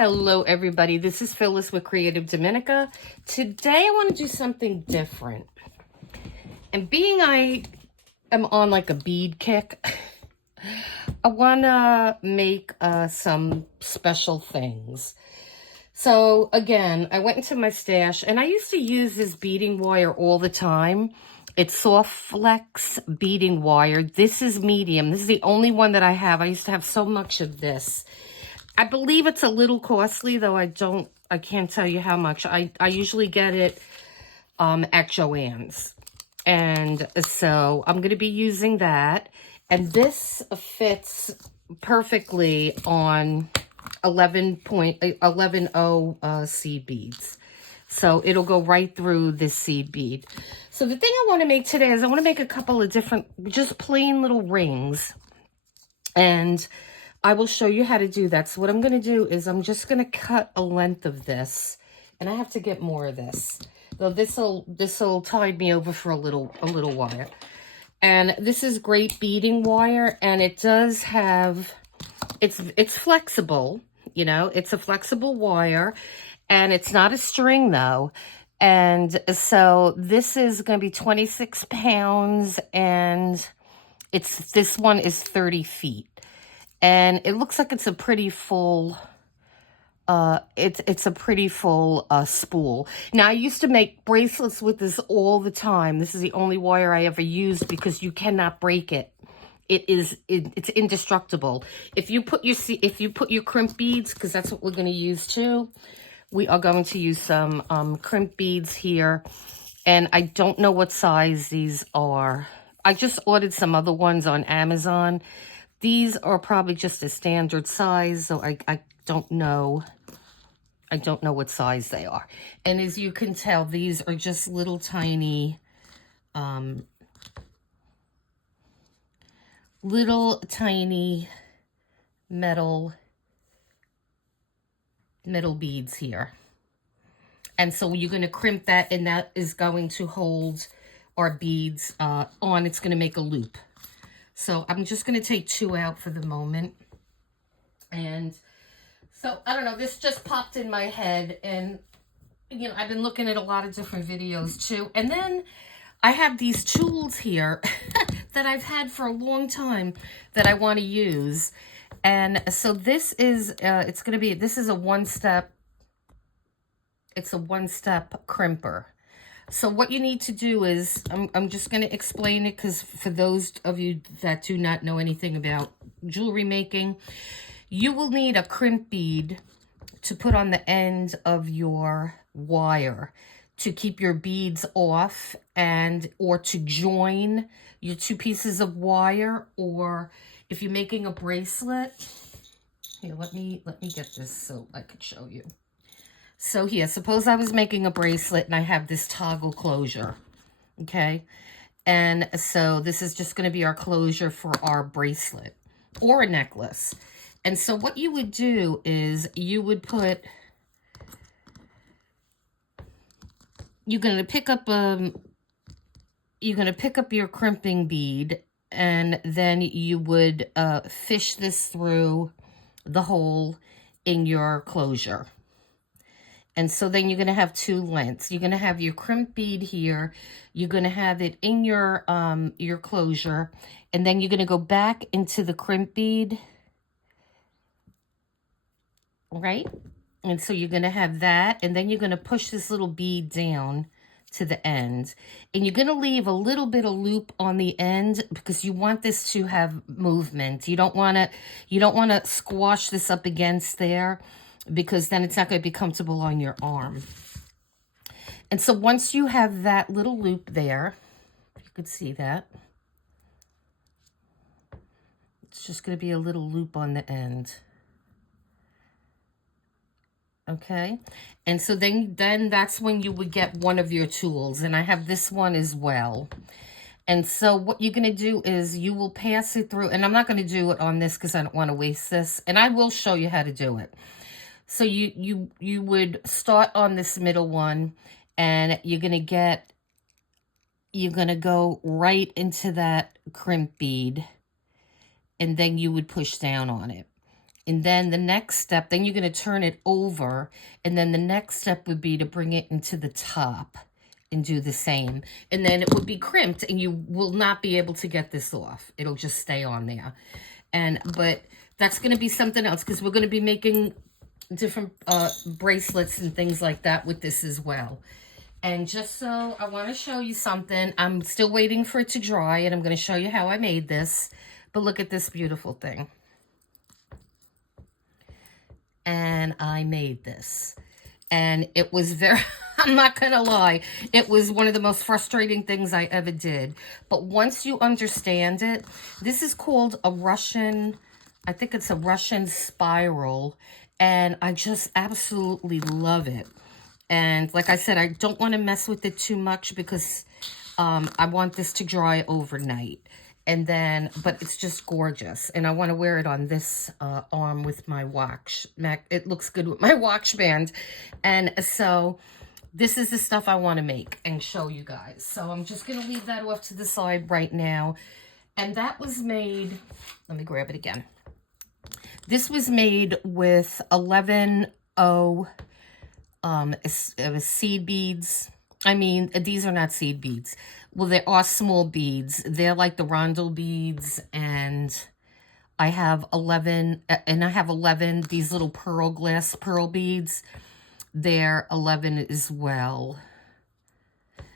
Hello everybody, this is Phyllis with CreativeDomenica. Today I want to do something different. And being I am on like a bead kick, I want to make some special things. So again, I went into my stash and I used to use this beading wire all the time. It's Soft Flex beading wire. This is medium. This is the only one that I have. I used to have so much of this. I believe it's a little costly, though I can't tell you how much. I usually get it at Joann's. And so I'm going to be using that. And this fits perfectly on 11.110 seed beads. So it'll go right through this seed bead. So the thing I want to make today is I want to make a couple of different, just plain little rings. And I will show you how to do that. So what I'm going to do is I'm just going to cut a length of this, and I have to get more of this. Though this'll tide me over for a little while. And this is great beading wire, and it does have it's flexible, you know. It's a flexible wire, and it's not a string though. And so this is going to be 26 pounds, and this one is 30 feet. And it looks like it's a pretty full, it's a pretty full spool. Now, I used to make bracelets with this all the time. This is the only wire I ever used because you cannot break it. It's indestructible. If you put your crimp beads, because that's what we're going to use too, we are going to use some crimp beads here. And I don't know what size these are. I just ordered some other ones on Amazon. These are probably just a standard size, so I don't know. I don't know what size they are. And as you can tell, these are just little tiny, metal beads here. And so you're going to crimp that, and that is going to hold our beads on. It's going to make a loop. So I'm just going to take 2 out for the moment. And so, I don't know, this just popped in my head. And, you know, I've been looking at a lot of different videos too. And then I have these tools here that I've had for a long time that I want to use. And so this is, this is a one-step crimper. So what you need to do is, I'm just going to explain it because for those of you that do not know anything about jewelry making, you will need a crimp bead to put on the end of your wire to keep your beads off, or to join your 2 pieces of wire, or if you're making a bracelet. Here, let me get this so I could show you. So here, suppose I was making a bracelet and I have this toggle closure, okay? And so this is just going to be our closure for our bracelet or a necklace. And so what you would do is you would put, you're going to pick up your crimping bead, and then you would fish this through the hole in your closure. And so then you're going to have 2 lengths. You're going to have your crimp bead here. You're going to have it in your closure. And then you're going to go back into the crimp bead. Right? And so you're going to have that. And then you're going to push this little bead down to the end. And you're going to leave a little bit of loop on the end because you want this to have movement. You don't want to squash this up against there, because then it's not going to be comfortable on your arm. And so once you have that little loop there, you could see that. It's just going to be a little loop on the end. Okay? And so then that's when you would get one of your tools. And I have this one as well. And so what you're going to do is you will pass it through. And I'm not going to do it on this because I don't want to waste this. And I will show you how to do it. So you would start on this middle one, and you're going to go right into that crimp bead, and then you would push down on it. And then the next step, then you're going to turn it over. And then the next step would be to bring it into the top and do the same. And then it would be crimped and you will not be able to get this off. It'll just stay on there. But that's going to be something else because we're going to be making different bracelets and things like that with this as well. And just so I want to show you something. I'm still waiting for it to dry and I'm going to show you how I made this. But look at this beautiful thing. And I made this. And it was very, I'm not going to lie, it was one of the most frustrating things I ever did. But once you understand it, this is called a Russian, I think it's a Russian spiral. And I just absolutely love it. And like I said, I don't want to mess with it too much because I want this to dry overnight. And then, but it's just gorgeous. And I want to wear it on this arm with my watch. It looks good with my watch band. And so this is the stuff I want to make and show you guys. So I'm just going to leave that off to the side right now. And that was made, let me grab it again. This was made with 11O seed beads. I mean, these are not seed beads. Well, they are small beads. They're like the rondel beads, and I have 11, these little glass pearl beads. They're 11 as well.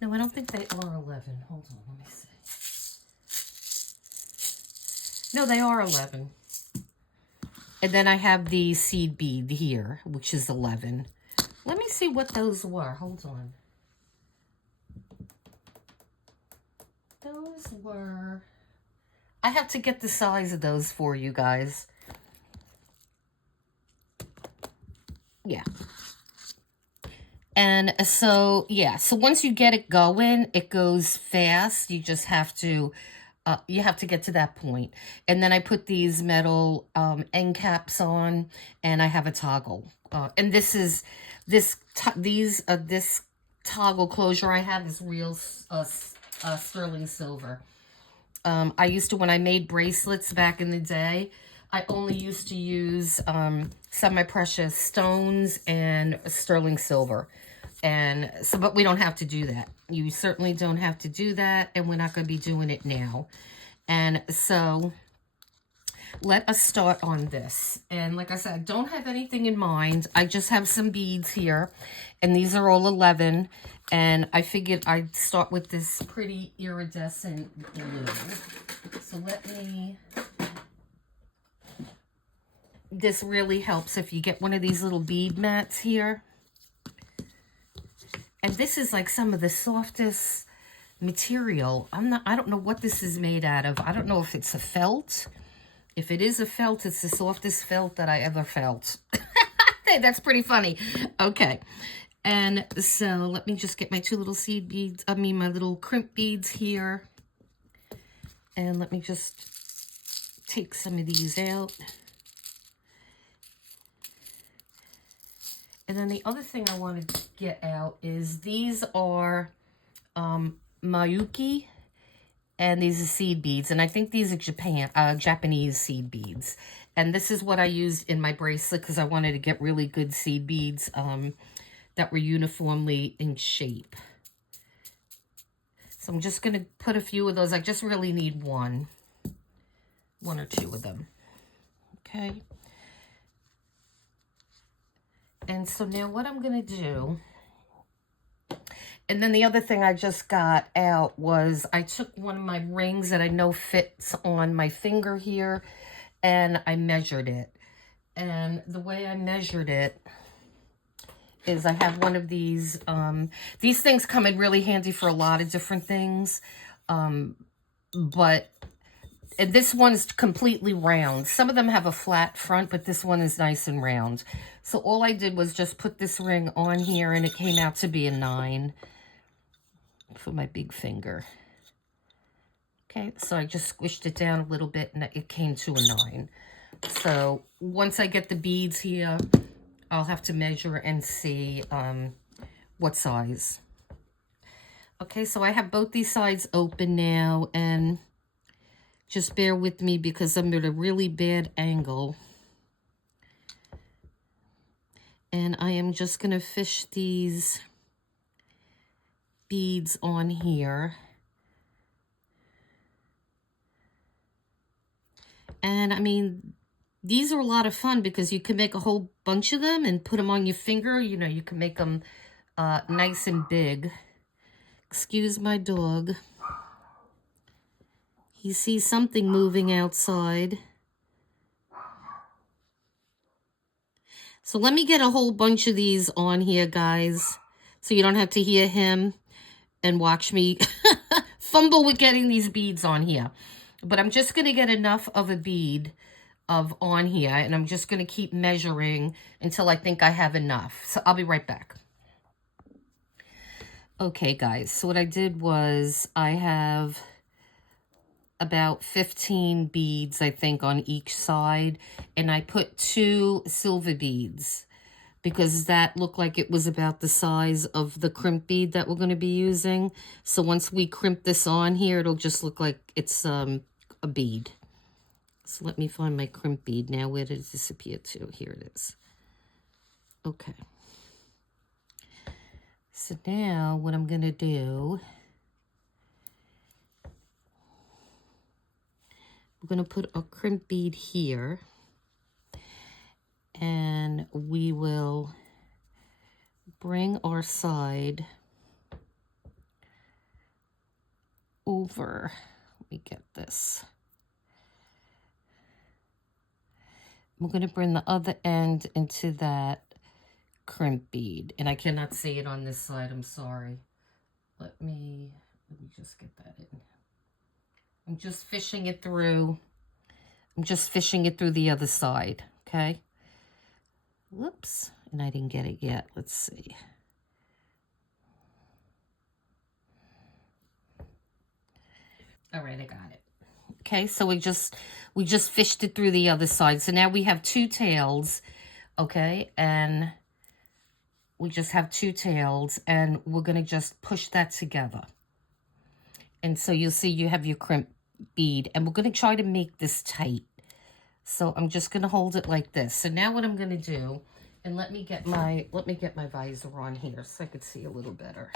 No, I don't think they are 11. Hold on, let me see. No, they are 11. And then I have the seed bead here, which is 11. Let me see what those were. Hold on. Those were... I have to get the size of those for you guys. Yeah. And so, yeah. So once you get it going, it goes fast. You just have to... you have to get to that point. And then I put these metal end caps on, and I have a toggle. And this toggle closure I have is real sterling silver. I used to, when I made bracelets back in the day, I only used to use semi-precious stones and sterling silver. And so, but we don't have to do that. You certainly don't have to do that, and we're not going to be doing it now. And so, let us start on this. And like I said, I don't have anything in mind. I just have some beads here, and these are all 11. And I figured I'd start with this pretty iridescent blue. So let me... This really helps if you get one of these little bead mats here. And this is like some of the softest material. I don't know what this is made out of. I don't know if it's a felt. If it is a felt, it's the softest felt that I ever felt. That's pretty funny. Okay. And so let me just get my two little seed beads. I mean, my little crimp beads here. And let me just take some of these out. And then the other thing I want to get out is these are Mayuki, and these are seed beads. And I think these are Japanese seed beads. And this is what I used in my bracelet because I wanted to get really good seed beads that were uniformly in shape. So I'm just going to put a few of those. I just really need one or two of them. Okay. And so now what I'm going to do, and then the other thing I just got out was I took one of my rings that I know fits on my finger here, and I measured it. And the way I measured it is I have one of these things come in really handy for a lot of different things, but this one's completely round. Some of them have a flat front, but this one is nice and round. So all I did was just put this ring on here, and it came out to be a 9 for my big finger. Okay, so I just squished it down a little bit, and it came to a 9. So once I get the beads here, I'll have to measure and see what size. Okay, so I have both these sides open now, and just bear with me because I'm at a really bad angle. And I am just going to fish these beads on here. And I mean, these are a lot of fun because you can make a whole bunch of them and put them on your finger. You know, you can make them nice and big. Excuse my dog. He sees something moving outside. So let me get a whole bunch of these on here, guys, so you don't have to hear him and watch me fumble with getting these beads on here. But I'm just going to get enough of a bead on here, and I'm just going to keep measuring until I think I have enough. So I'll be right back. Okay, guys, so what I did was I have about 15 beads, I think, on each side, and I put 2 silver beads because that looked like it was about the size of the crimp bead that we're going to be using. So once we crimp this on here, it'll just look like it's a bead. So let me find my crimp bead now. Where did it disappear to? Here it is. Okay. So now what I'm going to do, we're going to put a crimp bead here, and we will bring our side over. Let me get this. We're going to bring the other end into that crimp bead, and I cannot see it on this side. I'm sorry. Let me just get that in. I'm just fishing it through. I'm just fishing it through the other side, okay? Whoops, and I didn't get it yet. Let's see. All right, I got it. Okay, so we just fished it through the other side. So now we have 2 tails, okay? And we just have 2 tails, and we're going to just push that together. And so you'll see you have your crimp bead, and we're going to try to make this tight. So I'm just going to hold it like this. So now what I'm going to do, and let me get my visor on here so I could see a little better.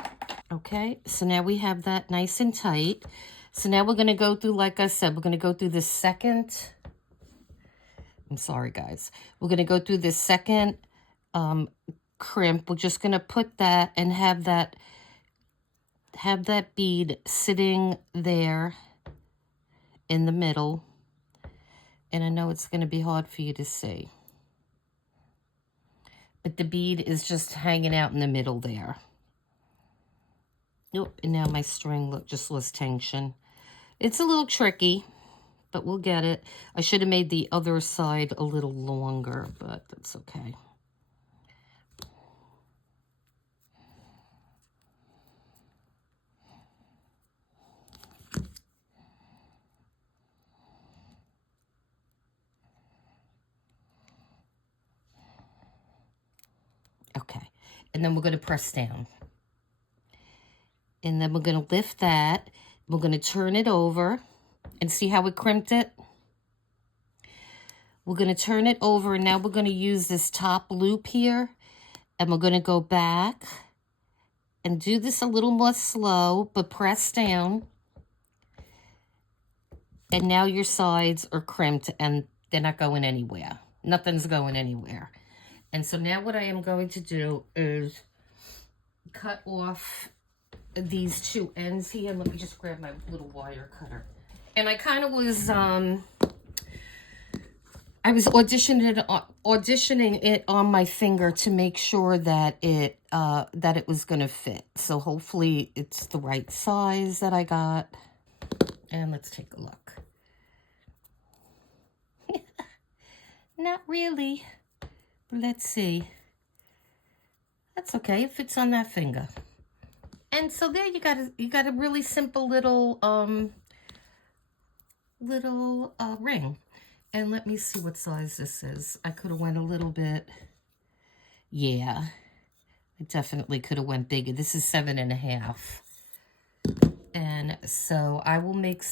Okay, so now we have that nice and tight. So now we're going to go through, like I said, we're going to go through the second, I'm sorry, guys. We're going to go through this second crimp. We're just going to put that and have that bead sitting there in the middle. And I know it's going to be hard for you to see, but the bead is just hanging out in the middle there. Nope, and now my string just lost tension. It's a little tricky, but we'll get it. I should have made the other side a little longer, but that's okay. Okay, and then we're going to press down. And then we're going to lift that. We're going to turn it over and see how we crimped it. We're going to turn it over, and now we're going to use this top loop here, and we're going to go back and do this a little more slow, but press down. And now your sides are crimped, and they're not going anywhere. Nothing's going anywhere. And so now what I am going to do is cut off these 2 ends here. Let me just grab my little wire cutter. And I kind of was, I was auditioning it on my finger to make sure that it was going to fit. So hopefully it's the right size that I got. And let's take a look. Not really. Let's see. That's okay. It fits on that finger. And so there you got a really simple little ring. And let me see what size this is. I could have went a little bit. Yeah, I definitely could have went bigger. This is 7.5. And so I'll make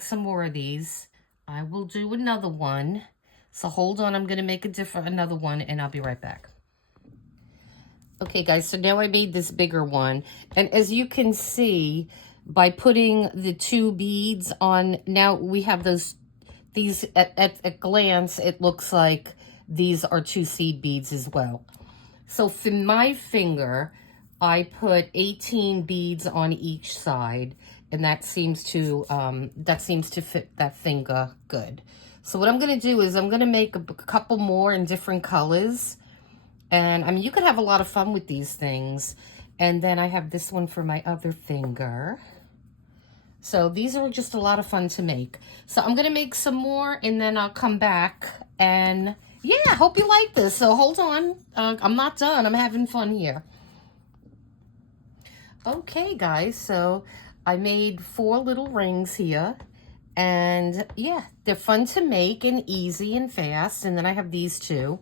some more of these. I will do another one. So hold on, I'm going to make another one, and I'll be right back. Okay, guys, so now I made this bigger one. And as you can see, by putting the 2 beads on, now we have these, at a glance, it looks like these are 2 seed beads as well. So for my finger, I put 18 beads on each side, and that seems to fit that finger good. So what I'm going to do is I'm going to make a couple more in different colors. And I mean, you could have a lot of fun with these things. And then I have this one for my other finger. So these are just a lot of fun to make. So I'm going to make some more, and then I'll come back. And yeah, I hope you like this. So hold on. I'm not done. I'm having fun here. Okay, guys. So I made 4 little rings here. And yeah, they're fun to make and easy and fast. And then I have these 2.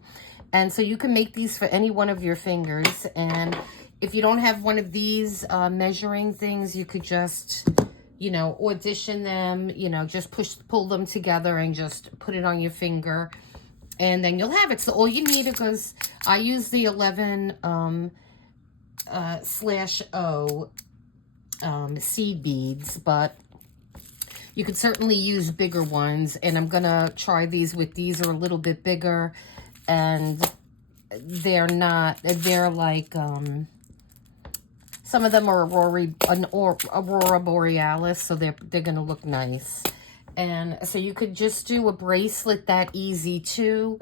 And so you can make these for any one of your fingers. And if you don't have one of these measuring things, you could just, you know, audition them, you know, just pull them together and just put it on your finger. And then you'll have it. So all you need, because I use the 11/0 seed beads, but you could certainly use bigger ones. And I'm going to try these with, these are a little bit bigger. And they're like, some of them are Aurora Borealis, so they're going to look nice. And so you could just do a bracelet that easy too.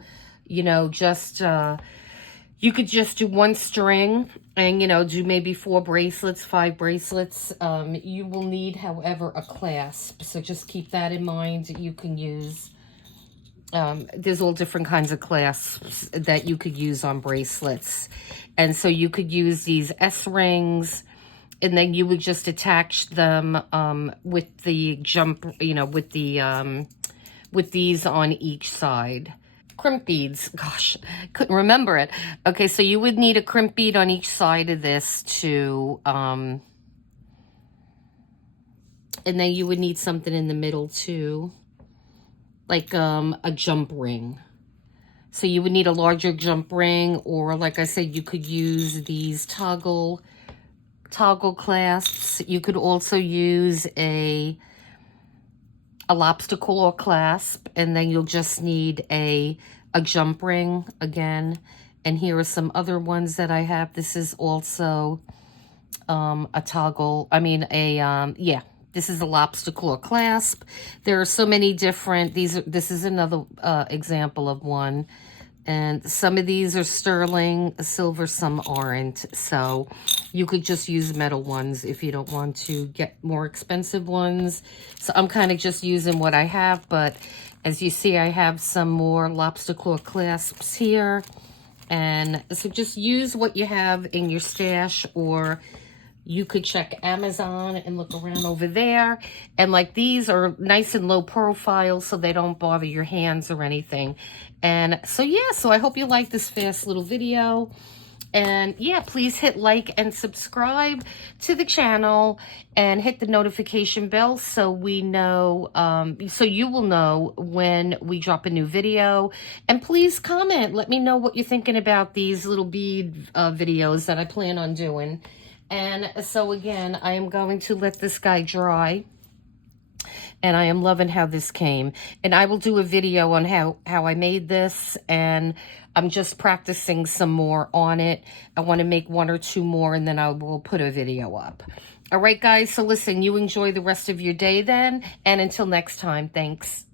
You know, just, you could just do 1 string and, you know, do maybe 4 bracelets, 5 bracelets. You will need, however, a clasp. So just keep that in mind. You can use... there's all different kinds of clasps that you could use on bracelets. And so you could use these S-rings, and then you would just attach them with the with these on each side. Crimp beads, gosh, couldn't remember it. Okay, so you would need a crimp bead on each side of this to, and then you would need something in the middle too. Like a jump ring. So you would need a larger jump ring, or like I said, you could use these toggle clasps. You could also use a lobster claw clasp, and then you'll just need a jump ring again. And here are some other ones that I have. This is also a toggle, yeah. This is a lobster claw clasp. There are so many different, this is another example of one. And some of these are sterling silver, some aren't. So you could just use metal ones if you don't want to get more expensive ones. So I'm kind of just using what I have. But as you see, I have some more lobster claw clasps here. And so just use what you have in your stash, or you could check Amazon and look around over there. And like, these are nice and low profile, so they don't bother your hands or anything. And so yeah, so I hope you like this fast little video. And yeah, please hit like and subscribe to the channel, and hit the notification bell so we know, so you will know when we drop a new video. And please comment, let me know what you're thinking about these little bead videos that I plan on doing. And so again, I am going to let this guy dry. And I am loving how this came. And I will do a video on how I made this. And I'm just practicing some more on it. I want to make 1 or 2 more, and then I will put a video up. All right, guys. So listen, you enjoy the rest of your day then. And until next time, thanks.